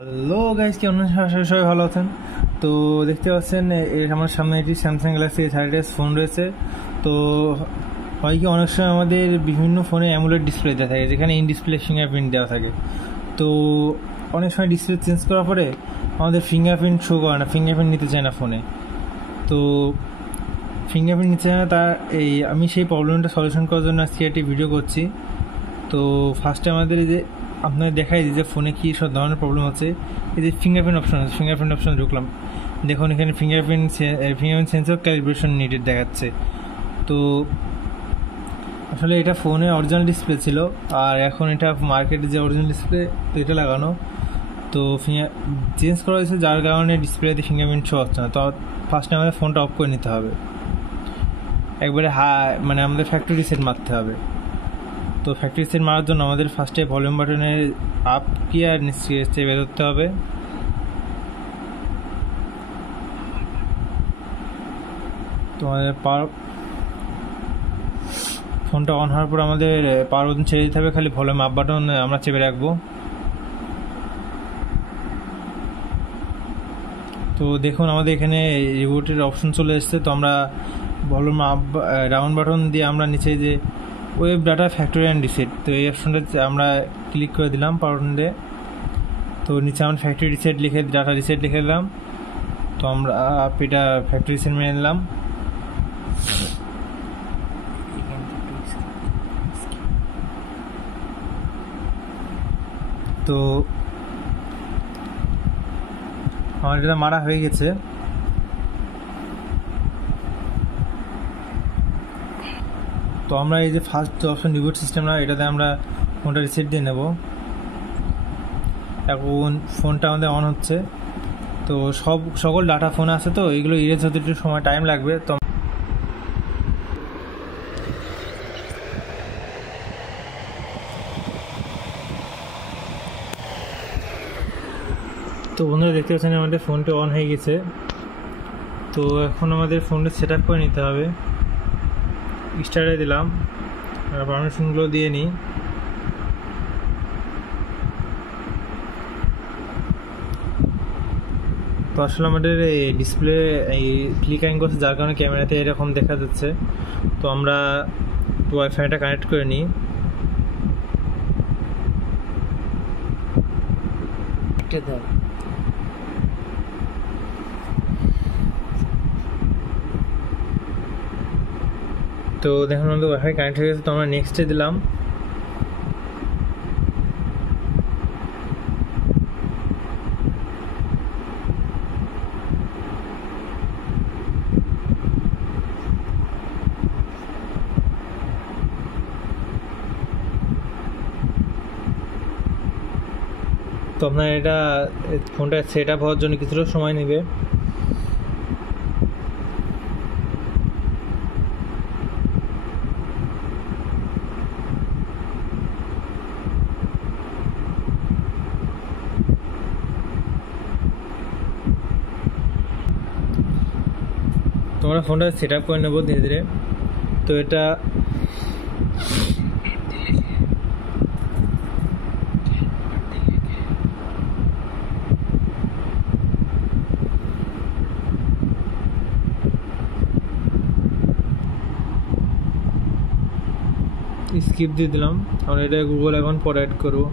Hello guys, কি অন্য সবাই ভালো আছেন? তো দেখতে পাচ্ছেন আমার সামনে একটি স্যামসাং গ্যালাক্সি A30s ফোন রয়েছে। তো হয় কি, অনেক সময় আমাদের বিভিন্ন ফোনে অ্যামোলেড ডিসপ্লে দেওয়া থাকে, যেখানে ইন ডিসপ্লে ফিঙ্গারপ্রিন্ট দেওয়া থাকে। তো অনেক সময় ডিসপ্লে চেঞ্জ করার পরে আমাদের ফিঙ্গারপ্রিন্ট শো করে না, ফিঙ্গারপ্রিন্ট নিতে চায় না ফোনে। তো ফিঙ্গারপ্রিন্ট নিতে চায় না, আমি সেই প্রবলেমটা সলিউশন করার জন্য আজকে একটি ভিডিও করছি। তো ফার্স্টে আমাদের এই যে আপনাদের দেখাই দিই যে ফোনে কী সব ধরনের প্রবলেম হচ্ছে। এই যে ফিঙ্গারপ্রিন্ট অপশন আছে, ফিঙ্গারপ্রিন্ট অপশনে ঢুকলাম, দেখুন এখানে ফিঙ্গারপ্রিন্ট সেন্সর ক্যালিব্রেশন নিডেড দেখাচ্ছে। তো আসলে এটা ফোনে অরিজিনাল ডিসপ্লে ছিল, আর এখন এটা মার্কেটে যে অরিজিনাল ডিসপ্লে এটা লাগানো, তো চেঞ্জ করা হয়েছে, যার কারণে ডিসপ্লেতে ফিঙ্গারপ্রিন্ট শো হচ্ছে না। তো ফার্স্টে আমাদের ফোনটা অফ করে নিতে হবে, একবারে মানে আমাদের ফ্যাক্টরি রিসেট মারতে হবে। তো ফ্যাক্টরি রিসেট মারার জন্য আমাদের ফার্স্টে ভলিউম বাটনের আপ কি আর নিচে বেরোতে হবে। তো আমাদের ফোনটা অন হওয়ার পর আমাদের পাওয়ার বাটন ছেড়ে দিতে হবে, খালি ভলিউম আপ বাটন আমরা চেপে রাখবো। তো দেখুন আমাদের এখানে রিবুটের অপশন চলে এসেছে। তো আমরা ভলিউম আপ রাউন্ড বাটন দিয়ে আমরা নিচে যে web data factory and reset, তো এই অপশনটা আমরা ক্লিক করে দিলাম পাওয়ার বাটন দিয়ে। তো নিচে আমরা ফ্যাক্টরি রিসেট লিখে ডাটা রিসেট লিখে দিলাম। তো আমরা এটা ফ্যাক্টরি রিসেট মেনে নিলাম। তো আমার এটা মারা হয়ে গেছে। তো আমরা এই যে ফার্স্ট অপশন রিবুট সিস্টেম, না এটাতে আমরা ফোনটা রিসেট দিয়ে নেব। এখন ফোনটা আমাদের অন হচ্ছে। তো সকল ডাটা ফোন আছে, তো এইগুলো ইরেজ হতে একটু সময় টাইম লাগবে। তো বন্ধুরা দেখতে পাচ্ছেন আমাদের ফোনটা অন হয়ে গেছে। তো এখন আমাদের ফোনটা সেট আপ করে নিতে হবে। স্টার্টে দিলাম, আর পারমিশনগুলো দিয়ে নিই। তো আসলে আমাদের এই ডিসপ্লে এই ফ্লিকারিং করছে, যার কারণে ক্যামেরাতে এরকম দেখা যাচ্ছে। তো আমরা ওয়াইফাইটা কানেক্ট করে নিই। তো দেখুন আমাদের ওয়াইফাই কানেক্ট হয়ে গেছে। তো আমরা নেক্সটে দিলাম। তো আপনার এটা ফোনটা সেট আপ হওয়ার জন্য কিছুটা সময় নেবে। তোমরা ফোনটা সেট আপ করে নেবো ধীরে ধীরে। তো এটা স্কিপ দিয়ে দিলাম, কারণ এটা গুগল এখন পরে অ্যাড করবো।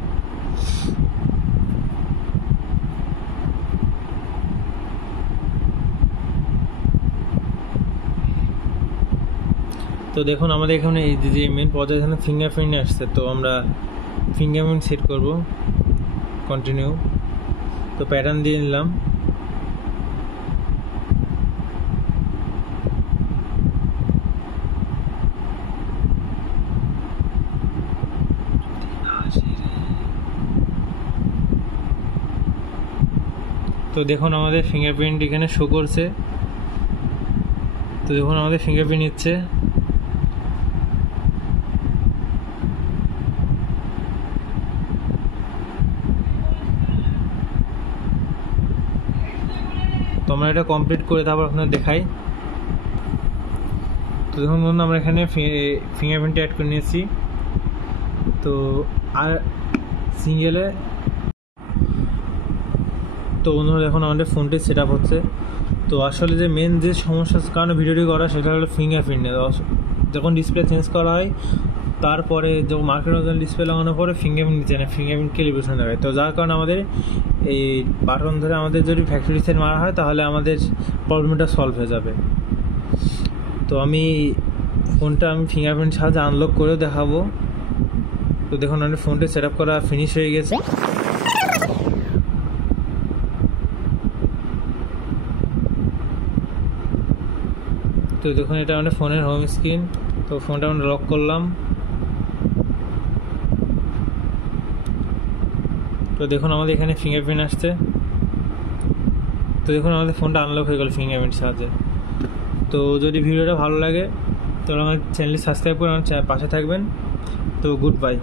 তো দেখুন আমাদের এখানে এই যে মেন পর্যায়ে এখানে ফিঙ্গারপ্রিন্ট আসছে। তো আমরা ফিঙ্গারপ্রিন্ট সেট করব, কন্টিনিউ। তো প্যাটার্ন দিয়ে নিলাম। তো দেখুন আমাদের ফিঙ্গারপ্রিন্ট এখানে শো করছে। তো দেখুন আমাদের ফিঙ্গারপ্রিন্ট নিচ্ছে। তো আমরা এটা কমপ্লিট করে তারপর আপনাদের দেখাই। তো দেখুন বন্ধু, আমরা এখানে ফিঙ্গারপ্রিন্ট অ্যাড করে নিয়েছি। তো আর সিঙ্গেলে তো বন্ধুরা এখন আমাদের ফোনটি সেট আপ হচ্ছে। তো আসলে যে মেন যে সমস্যার কারণে ভিডিওটি করা সেটা হলো ফিঙ্গারপ্রিন্ট। যখন ডিসপ্লে চেঞ্জ করা হয় তারপরে যখন মার্কেট অরিজিনাল ডিসপ্লে লাগানোর পরে ফিঙ্গারপ্রিন্ট নিচে না, ফিঙ্গারপ্রিন্ট ক্যালিব্রেশন দেখায়। তো যার কারণে আমাদের এই বাটন ধরে আমাদের যদি ফ্যাক্টরি সেট মারা হয় তাহলে আমাদের প্রবলেমটা সলভ হয়ে যাবে। তো আমি ফিঙ্গারপ্রিন্ট সাহায্যে আনলক করেও দেখাবো। তো দেখুন আমাদের ফোনটি সেট আপ করা ফিনিশ হয়ে গেছে। তো দেখুন এটা আমাদের ফোনের হোম স্ক্রিন। তো ফোনটা আমরা লক করলাম। তো দেখুন আমাদের এখানে ফিঙ্গারপ্রিন্ট আসছে। তো দেখুন আমাদের ফোনটা আনলক হয়ে গেল ফিঙ্গারপ্রিন্ট সাহায্যে। তো যদি ভিডিওটা ভালো লাগে তাহলে আমার চ্যানেলটি সাবস্ক্রাইব করে আমার পাশে থাকবেন। তো গুড বাই।